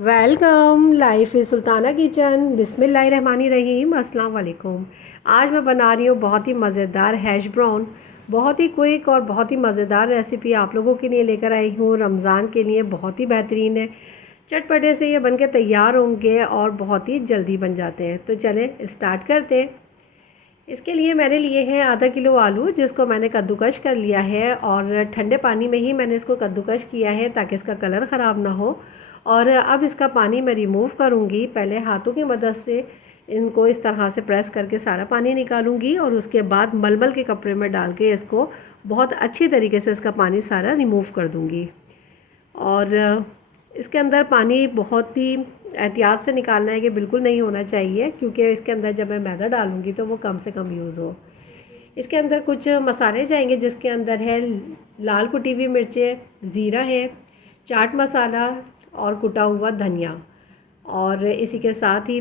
Welcome life is Sultana kitchen. बिस्मिल्लाहिर्रहमानिर्रहीम। अस्सलाम वालेकुम। आज मैं बना रही हूँ बहुत ही मज़ेदार हैश ब्राउन। बहुत ही क्विक और बहुत ही मज़ेदार रेसिपी आप लोगों के लिए लेकर आई हूँ। रमज़ान के लिए बहुत ही बेहतरीन है। चटपटे से ये बनके तैयार होंगे और बहुत ही जल्दी बन जाते हैं। तो चलें स्टार्ट करते हैं। इसके लिए मैंने लिए हैं आधा किलो आलू, जिसको मैंने कद्दूकश कर लिया है और ठंडे पानी में ही मैंने इसको कद्दूकश किया है ताकि इसका कलर ख़राब ना हो। और अब इसका पानी मैं रिमूव करूँगी। पहले हाथों की मदद से इनको इस तरह से प्रेस करके सारा पानी निकालूंगी और उसके बाद मलमल के कपड़े में डाल के इसको बहुत अच्छी तरीके से इसका पानी सारा रिमूव कर दूँगी। और इसके अंदर पानी बहुत ही एहतियात से निकालना है कि बिल्कुल नहीं होना चाहिए, क्योंकि इसके अंदर जब मैं मैदा डालूँगी तो वो कम से कम यूज़ हो। इसके अंदर कुछ मसाले जाएंगे, जिसके अंदर है लाल कुटी हुई मिर्चें, ज़ीरा है, चाट मसाला और कुटा हुआ धनिया। और इसी के साथ ही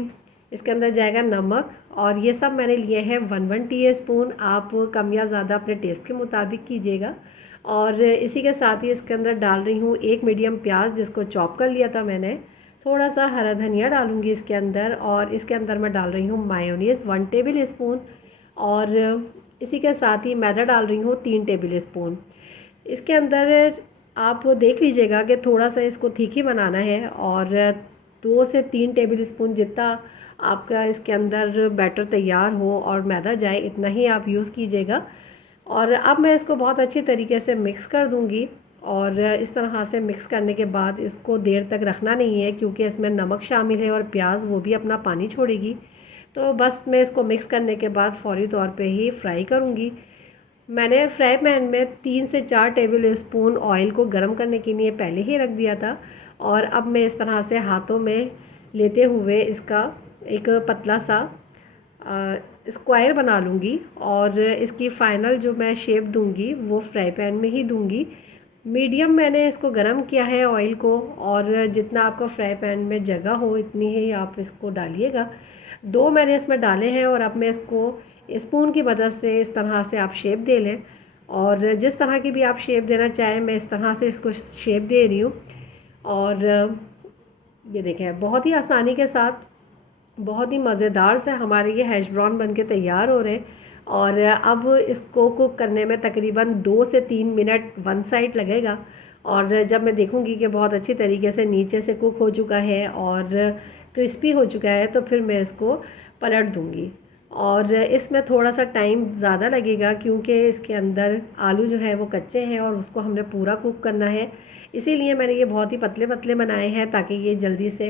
इसके अंदर जाएगा नमक। और ये सब मैंने लिए हैं 1 टीस्पून। आप कम या ज़्यादा अपने टेस्ट के मुताबिक कीजिएगा। और इसी के साथ ही इसके अंदर डाल रही हूँ एक मीडियम प्याज, जिसको चॉप कर लिया था मैंने। थोड़ा सा हरा धनिया डालूँगी इसके अंदर। और इसके अंदर मैं डाल रही हूँ मायोनीज़ 1 टेबल स्पून। और इसी के साथ ही मैदा डाल रही हूँ 3 टेबल स्पून। इसके अंदर आप देख लीजिएगा कि थोड़ा सा इसको ठीक ही बनाना है। और 2 से 3 टेबल स्पून जितना आपका इसके अंदर बैटर तैयार हो और मैदा जाए, इतना ही आप यूज़ कीजिएगा। और अब मैं इसको बहुत अच्छी तरीके से मिक्स कर दूंगी। और इस तरह से मिक्स करने के बाद इसको देर तक रखना नहीं है, क्योंकि इसमें नमक शामिल है और प्याज वो भी अपना पानी छोड़ेगी। तो बस मैं इसको मिक्स करने के बाद फ़ौरी तौर पे ही फ्राई करूँगी। मैंने फ्राई पैन में 3 से 4 टेबल स्पून ऑयल को गर्म करने के लिए पहले ही रख दिया था। और अब मैं इस तरह से हाथों में लेते हुए इसका एक पतला सा स्क्वायर बना लूँगी। और इसकी फ़ाइनल जो मैं शेप दूँगी वो फ्राई पैन में ही दूँगी। मीडियम मैंने इसको गरम किया है ऑयल को, और जितना आपका फ्राई पैन में जगह हो इतनी ही आप इसको डालिएगा। 2 मैंने इसमें डाले हैं। और अब मैं इसको स्पून की मदद से इस तरह से आप शेप दे लें। और जिस तरह की भी आप शेप देना चाहें, मैं इस तरह से इसको शेप दे रही हूँ। और ये देखें, बहुत ही आसानी के साथ बहुत ही मज़ेदार से हमारे ये हैश ब्राउन बन के तैयार हो रहे हैं। और अब इसको कुक करने में तकरीबन 2 से 3 मिनट वन साइड लगेगा। और जब मैं देखूंगी कि बहुत अच्छी तरीके से नीचे से कुक हो चुका है और क्रिस्पी हो चुका है, तो फिर मैं इसको पलट दूंगी। और इसमें थोड़ा सा टाइम ज़्यादा लगेगा, क्योंकि इसके अंदर आलू जो है वो कच्चे हैं और उसको हमने पूरा कुक करना है। इसीलिए मैंने ये बहुत ही पतले पतले बनाए हैं, ताकि ये जल्दी से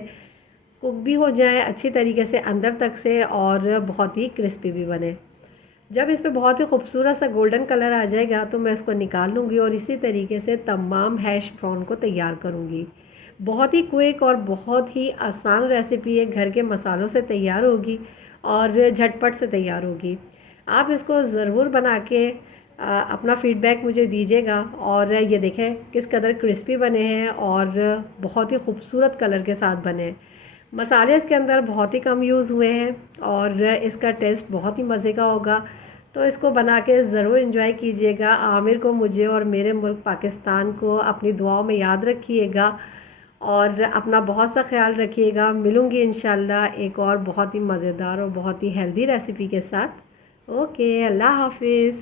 कुक भी हो जाए अच्छी तरीके से अंदर तक से, और बहुत ही क्रिस्पी भी बने। जब इस पे बहुत ही खूबसूरत सा गोल्डन कलर आ जाएगा तो मैं इसको निकाल लूँगी और इसी तरीके से तमाम हैश ब्राउन को तैयार करूँगी। बहुत ही क्विक और बहुत ही आसान रेसिपी है, घर के मसालों से तैयार होगी और झटपट से तैयार होगी। आप इसको ज़रूर बना के अपना फ़ीडबैक मुझे दीजिएगा। और ये देखें किस कदर क्रिस्पी बने हैं और बहुत ही खूबसूरत कलर के साथ बने हैं। मसाले इसके अंदर बहुत ही कम यूज़ हुए हैं और इसका टेस्ट बहुत ही मज़े का होगा। तो इसको बना के ज़रूर एंजॉय कीजिएगा। आमिर को, मुझे और मेरे मुल्क पाकिस्तान को अपनी दुआओं में याद रखिएगा और अपना बहुत सा ख्याल रखिएगा। मिलूँगी इंशाल्लाह एक और बहुत ही मज़ेदार और बहुत ही हेल्दी रेसिपी के साथ। ओके, अल्लाह हाफिज़।